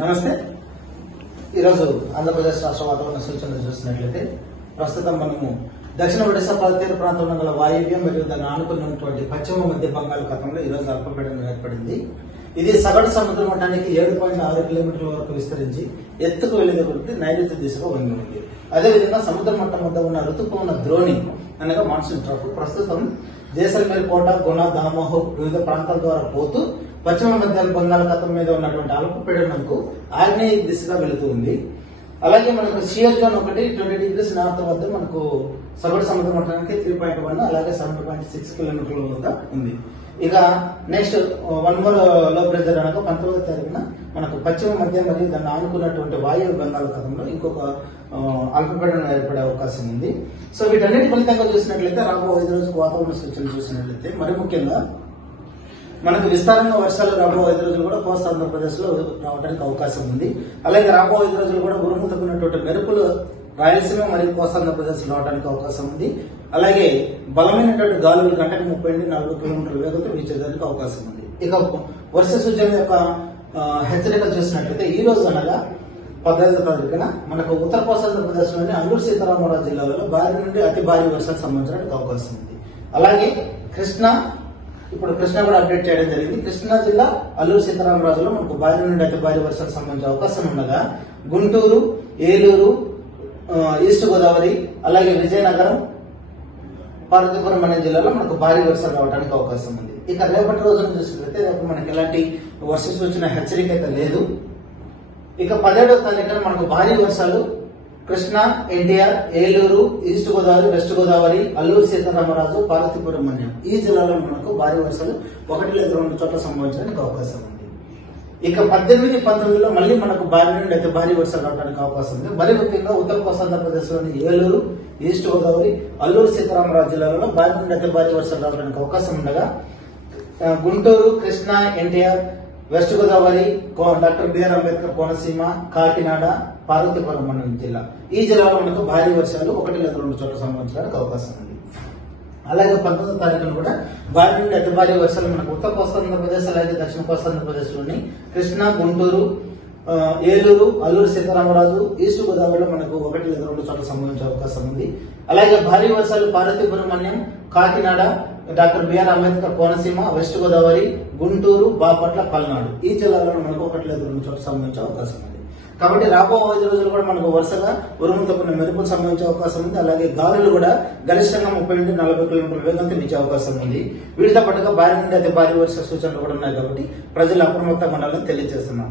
నమస్తే. ఈరోజు ఆంధ్రప్రదేశ్ రాష్ట్ర వాతావరణ సూచనలు చూసినట్లయితే ప్రస్తుతం మనము దక్షిణ ఒడిశా తీర ప్రాంతంలో గల వాయువ్యం మరియు దాన్ని ఆనుకున్నటువంటి పశ్చిమ మధ్య బంగాళాఖాతంలో ఈరోజు అల్పపీడనం ఏర్పడింది. ఇది సగటు సముద్ర మట్టానికి 7.6 కిలోమీటర్ల వరకు విస్తరించి ఎత్తుకు వెళ్లేటప్పుడు నైరుతి దిశగా వంగి ఉంది. అదేవిధంగా సముద్ర మట్టం వద్ద ఉన్న ఋతుపవన ద్రోణి అనగా మాన్సూన్ ట్రఫ్ ప్రస్తుతం జైసల్మేర్, కోట, గుణ, దామోహ్ వివిధ ప్రాంతాల ద్వారా పోతూ పశ్చిమ మధ్య బంగాళాఖాతం మీద ఉన్నటువంటి అల్పపీడనంకు ఆగ్నేయ దిశగా వెళుతూ ఉంది. అలాగే మనకు షియర్ జోన్ 20 డిగ్రీస్ నార్త్ వద్ద మనకు సగటు సముద్ర మట్టానికి 3.1 అలాగే 7.6 కిలోమీటర్ల వద్ద ఉంది. ఇక నెక్స్ట్ 1 మోర్ లో ప్రెజర్ అనగా 19వ తారీఖున మనకు పశ్చిమ మధ్య మరియు దాన్ని ఆనుకున్నటువంటి వాయువ్య బంగాళాఖాతంలో ఇంకొక అల్పపీడనం ఏర్పడే అవకాశం ఉంది. సో వీటన్నిటి ఫలితంగా చూసినట్లయితే రాబో 5 రోజులకు వాతావరణ సూచనలు చూసినట్లయితే మరి ముఖ్యంగా మనకు విస్తారంగా వర్షాలు రాబో 5 రోజులు కూడా కోస్తా ఆంధ్రప్రదేశ్ లో రావడానికి అవకాశం ఉంది. అలాగే రాబో 5 రోజులు కూడా ఉరుముతున్నటువంటి మెరుపులు రాయలసీమ మరియు కోస్తా ఆంధ్రప్రదేశ్ రావడానికి అవకాశం ఉంది. అలాగే బలమైనటువంటి గాలులు గంటకు 30 నుండి 40 కిలోమీటర్ల వేగంతో వీచేదానికి అవకాశం ఉంది. ఇక వర్ష సూచన యొక్క హెచ్చరికలు చూసినట్లయితే ఈ రోజు అనగా 15వ తారీఖున మనకు ఉత్తర కోస్తా ఆంధ్రప్రదేశ్ లోని అల్లూరు సీతారామరాజు జిల్లాలో భారీ నుండి అతి భారీ వర్షాలు సంభవించడానికి అవకాశం ఉంది. అలాగే ఇప్పుడు కృష్ణా కూడా అప్డేట్ చేయడం జరిగింది. కృష్ణా జిల్లా అల్లూరు సీతారామరాజులో మనకు భారీ నుండి అతి భారీ వర్షాలు సంబంధించే అవకాశం ఉండగా గుంటూరు, ఏలూరు, ఈస్ట్ గోదావరి, అలాగే విజయనగరం, పార్వతీపురం అనే జిల్లాలో మనకు భారీ వర్షాలు రావడానికి అవకాశం ఉంది. ఇక రేపటి రోజున చూసినట్లయితే రేపు మనకి ఎలాంటి వర్ష సూచన హెచ్చరిక అయితే లేదు. ఇక 17వ తారీఖున మనకు భారీ వర్షాలు కృష్ణా, ఎన్టీఆర్, ఏలూరు, ఈస్ట్ గోదావరి, వెస్ట్ గోదావరి, అల్లూరు సీతారామరాజు, పార్వతీపురం మన్యం ఈ జిల్లాలో మనకు భారీ వర్షాలు 1 లేదా 2 చోట్ల సంభవించడానికి అవకాశం ఉంది. ఇక 18, 19లో మళ్ళీ మనకు భారీ నుండి అయితే భారీ వర్షాలు రావడానికి అవకాశం ఉంది. మరి ముఖ్యంగా ఉత్తర కోస్తా ఆంధ్రప్రదేశ్ లోని ఏలూరు, ఈస్ట్ గోదావరి, అల్లూరు సీతారామరాజు జిల్లాలలో భారీ నుండి అయితే భారీ వర్షాలు రావడానికి అవకాశం ఉండగా Guntur, Krishna, NTR, west Godavari, doctor BR Ambedkar Konaseema, Kakinada, Parvathipuram అనే జిల్లా ఈ జిల్లాలో మనకు భారీ వర్షాలు 1 లేదా 2 చోట్ల సంభవించడానికి అవకాశం ఉంది. అలాగే 19వ తారీఖున కూడా భారీ నుండి అతి భారీ వర్షాలు మనకు ఉత్తర కోస్తా ఆంధ్రప్రదేశ్ అలాగే దక్షిణ కోస్తా ఆంధ్రప్రదేశ్ లోని కృష్ణా, గుంటూరు, ఏలూరు, అల్లూరు సీతారామరాజు, ఈస్ట్ గోదావరిలో మనకు 1 లేదా 2 చోట్ల సంభవించే అవకాశం ఉంది. అలాగే భారీ వర్షాలు Parvathipuram Manyam, Kakinada, doctor BR Ambedkar Konaseema, west Godavari, Guntur, Bapatla, Palnadu ఈ జిల్లాలో మనకు 1 లేదా 2 చోట్ల సంభవించే అవకాశం ఉంది. కాబట్టి రాబో 5 రోజులు కూడా మనకు వరుసగా ఉరుముతో కొన్ని మెరుపులు సంభవించే అవకాశం ఉంది. అలాగే గాలులు కూడా గరిష్టంగా 30 నుండి 40 కిలోమీటర్ల వేగంతో వీచే అవకాశం ఉంది. వీటితో పాటుగా భారీ నుండి అతి భారీ వర్ష సూచనలు కూడా ఉన్నాయి. కాబట్టి ప్రజలు అప్రమత్తంగా ఉండాలని తెలియజేస్తున్నాం.